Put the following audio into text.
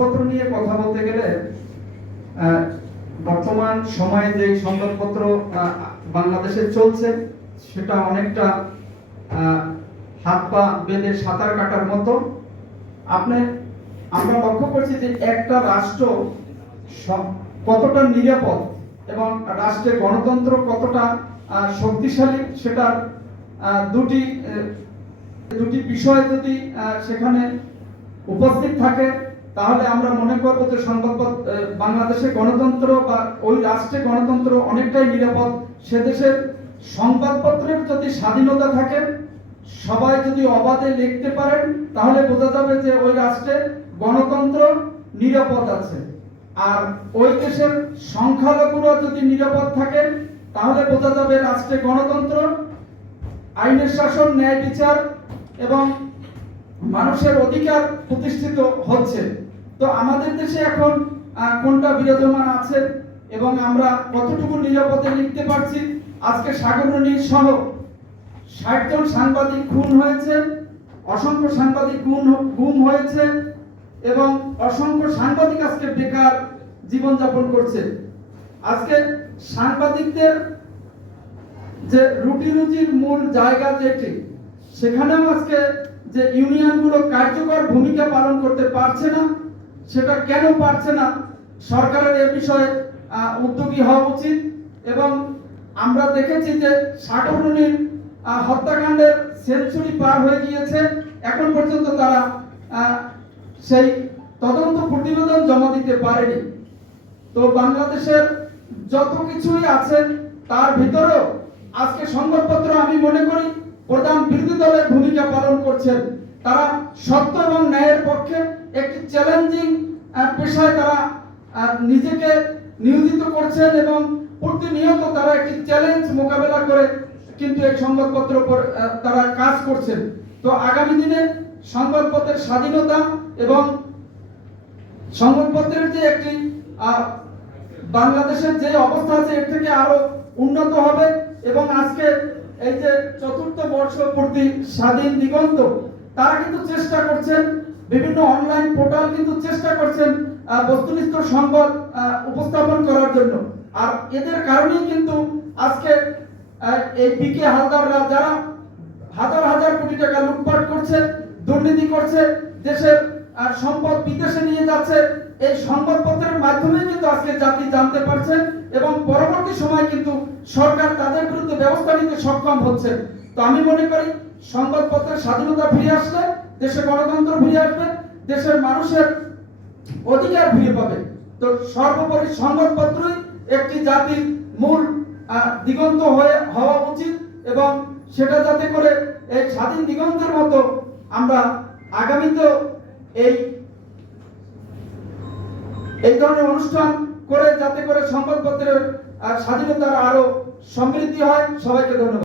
সংবাদপত্র নিয়ে কথা বলতে গেলে বর্তমান সময়ে যে সংবাদপত্র বাংলাদেশে চলছে, সেটা অনেকটা হাত পা বেঁধে সাঁতার কাটার মতো। আপনি, আমরা লক্ষ্য করছি যে একটা রাষ্ট্র কতটা নিরাপদ এবং রাষ্ট্রের গণতন্ত্র কতটা শক্তিশালী, সেটার দুটি দুটি বিষয় যদি সেখানে উপস্থিত থাকে তাহলে আমরা মনে করব যে সংবাদপত্র বাংলাদেশে গণতন্ত্র বা ওই রাষ্ট্রে গণতন্ত্র অনেকটাই নিরাপদ। সে দেশের সংবাদপত্রের যদি স্বাধীনতা থাকে, সবাই যদি অবাধে লিখতে পারেন, তাহলে বোঝা যাবে যে ওই রাষ্ট্রে গণতন্ত্র নিরাপদ আছে। আর ওই দেশের সংখ্যালঘুরা যদি নিরাপদ থাকে, তাহলে বোঝা যাবে রাষ্ট্রে গণতন্ত্র, আইনের শাসন, ন্যায় বিচার এবং মানুষের অধিকার প্রতিষ্ঠিত হচ্ছে। তো আমাদের দেশে এখন কোনটা বিরাজমান আছে এবং আমরা কতটুকু নিরাপদে লিখতে পারছি? আজকে সাগরণী সহ ষাট জন সাংবাদিক খুন হয়েছে, অসংখ্য সাংবাদিক গুম গুম হয়েছে এবং অসংখ্য সাংবাদিক আজকে বেকার জীবনযাপন করছে। আজকে সাংবাদিকদের যে রুটি রুজির মূল জায়গা যেটি, সেখানেও আজকে যে ইউনিয়নগুলো কার্যকর ভূমিকা পালন করতে পারছে না, সেটা কেন পারছে না, সরকারের এ বিষয়ে উদ্যোগী হওয়া উচিত। এবং আমরা দেখেছি যে সাগরণীর হত্যাকাণ্ডের সেঞ্চুরি পার হয়ে গিয়েছে। এখন পর্যন্ত তারা সেই তদন্ত প্রতিবেদন জমা দিতে পারেনি। তো বাংলাদেশের যত কিছুই আছে, তার ভিতরেও আজকে সংবাদপত্র আমি মনে করি বিরোধী দলের ভূমিকা পালন করছেন। তারা সত্য এবং ন্যায়ের পক্ষে একটি চ্যালেঞ্জিং পেশায় তারা নিজেকে নিয়োজিত করছেন এবং প্রতিনিয়ত তারা একটি চ্যালেঞ্জ মোকাবেলা করে কিন্তু এই সংবাদপত্র পর- আহ, তারা কাজ করছেন। তো আগামী দিনে সংবাদপত্রের স্বাধীনতা এবং সংবাদপত্রের যে একটি বাংলাদেশের যে অবস্থা আছে এর থেকে আরও উন্নত হবে এবং আজকে এই যে চতুর্থ বর্ষ পূর্তি স্বাধীন দিগন্ত, তারা কিন্তু চেষ্টা করছেন, বিভিন্ন অনলাইন পোর্টাল কিন্তু চেষ্টা করছেন বস্তুনিষ্ঠ সংবাদ উপস্থাপন করার জন্য। আর এদের কারণেই কিন্তু আজকে এই পিকে হালদাররা যারা হাজার হাজার কোটি টাকা লুটপাট করছে, দুর্নীতি করছে, দেশের সম্পদ বিদেশে নিয়ে যাচ্ছে, এই সংবাদপত্রের মাধ্যমে কিন্তু আজকে জাতি জানতে পারছে এবং পরবর্তী সময় কিন্তু সরকার তাদের বিরুদ্ধে ব্যবস্থা নিতে সক্ষম হচ্ছে তো আমি মনে করি, সংবাদপত্রের স্বাধীনতা ফিরে আসলে দেশে গণতন্ত্র ফিরে আসবে, দেশের মানুষের অধিকার ফিরে পাবে। তো সর্বোপরি সংবাদপত্রই একটি জাতির মূল দিগন্ত হয়ে হওয়া উচিত এবং সেটা যাতে করে এই স্বাধীন দিগন্তের মতো আমরা আগামীতেও এই এই ধরনের অনুষ্ঠান করে যাতে করে সংবাদপত্রের স্বাধীনতার আরও সমৃদ্ধি হয় সবাইকে ধন্যবাদ।